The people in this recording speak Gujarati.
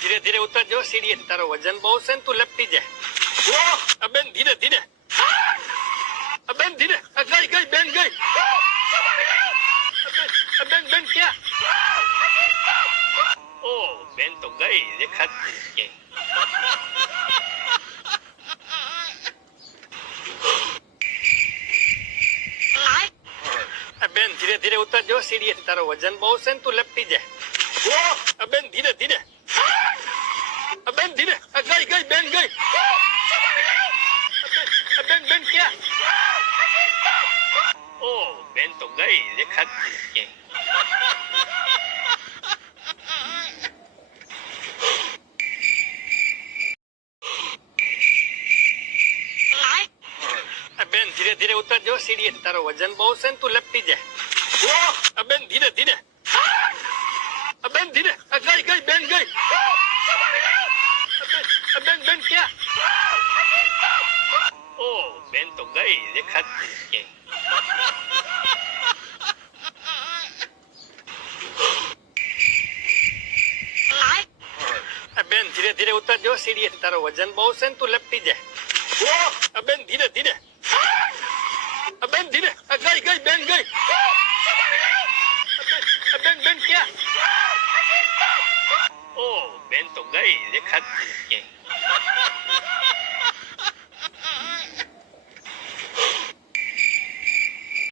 ધીરે ધીરે ઉતરજો સીડી તારો વજન બહુ છે ને તું લપટી જાય બેન ધીરે ધીરે બેન ધીરે ગઈ ગઈ બેન ગઈ બેન બેન ક્યાં ઓ બેન તો ગઈ દેખાતી બેન ધીરે ધીરે ઉતરજો સીડી તારો વજન બહુ છે ને તું લપટી જાય બેન ધીરે ધીરે બેન ધીરે ગઈ ગઈ બેન ગઈ બેન બેન ક્યાં ઓ બેન તો ગઈ દેખાતી બેન ધીરે ધીરે ઉતરજો સીડી તારો વજન બહુ છે ને તું લપટી જાય બેન ધીરે ધીરે બેન ધીરે ગઈ ગઈ બેન ગઈ બેન બેન ક્યાં ઓ બેન તો ગઈ દેખાતી બેન ધીરે ધીરે ઉતરજો સીડી તારો વજન બહુ છે ને તું લપટી જાય બેન ધીરે ધીરે બેન ધીરે ગઈ ગઈ બેન ગઈ બેન બેન ક્યાં ઓ બેન તો ગઈ દેખાતી